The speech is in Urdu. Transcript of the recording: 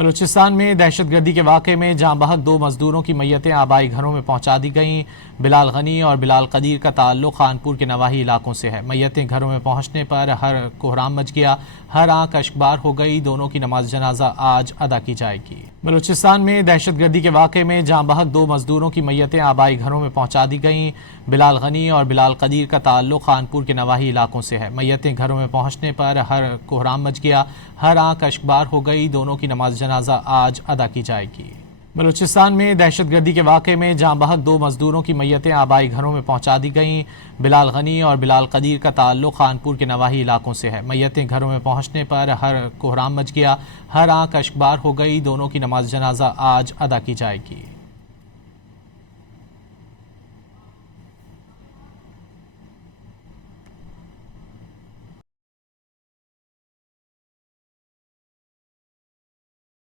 بلوچستان میں دہشت گردی کے واقعے میں جاں بحق دو مزدوروں کی میتیں آبائی گھروں میں پہنچا دی گئیں۔ بلال غنی اور بلال قدیر کا تعلق خانپور کے نواحی علاقوں سے ہے۔ میتیں گھروں میں پہنچنے پر ہر کوہرام مچ گیا، ہر آنکھ اشکبار ہو گئی۔ دونوں کی نماز جنازہ آج ادا کی جائے گی۔ بلوچستان میں دہشت گردی کے واقعے میں جاں بحق دو مزدوروں کی میتیں آبائی گھروں میں پہنچا دی گئیں۔ بلال غنی اور بلال قدیر کا تعلق خانپور کے نواحی علاقوں سے ہے۔ میتیں گھروں میں پہنچنے پر ہر کوہرام مچ گیا، ہر آنکھ اشکبار ہو گئی۔ دونوں کی نماز جنازہ آج ادا کی جائے گی۔ بلوچستان میں دہشت گردی کے واقعے میں جاں بحق دو مزدوروں کی میتیں آبائی گھروں میں پہنچا دی گئیں۔ بلال غنی اور بلال قدیر کا تعلق خانپور کے نواحی علاقوں سے ہے۔ میتیں گھروں میں پہنچنے پر ہر کوہرام مچ گیا، ہر آنکھ اشکبار ہو گئی۔ دونوں کی نماز جنازہ آج ادا کی جائے گی۔